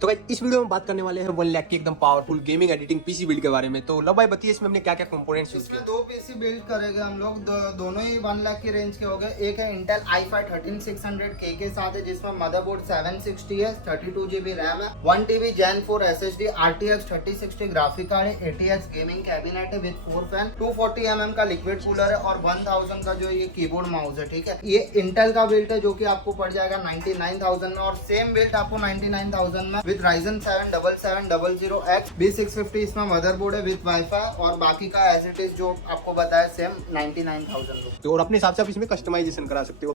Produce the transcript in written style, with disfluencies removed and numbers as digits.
तो गाइस इस वीडियो में बात करने वाले हैं 1 लाख की एकदम powerful gaming editing PC build के बारे में। तो लो भाई बताइए इसमें हमने क्या क्या कंपोनेंट्स यूज इसमें किए। दो पीसी बिल्ड करेंगे हम लोग। दोनों ही 1 लाख की रेंज के हो गए। एक है इंटेल i5 13600K के साथ है, जिसमें मदरबोर्ड 760 है, 32GB रैम है, 1TB Gen 4 SSD, RTX 3060 graphic card है, ATX गेमिंग कैबिनेट है विद 4 फैन, 240mm का लिक्विड कूलर है और 1000 का जो ये कीबोर्ड माउस है। ठीक है, ये इंटेल का बिल्ड है जो कि आपको पड़ जाएगा 99,000 में, और सेम बिल्ड आपको 99,000 में विद Ryzen 7 7700X B650 इसमें मदरबोर्ड है विद वाईफाई, और बाकी का एज इट इज जो आपको बताया सेम 99,000 और अपने हिसाब से आप इसमें कस्टमाइजेशन करा सकते हो।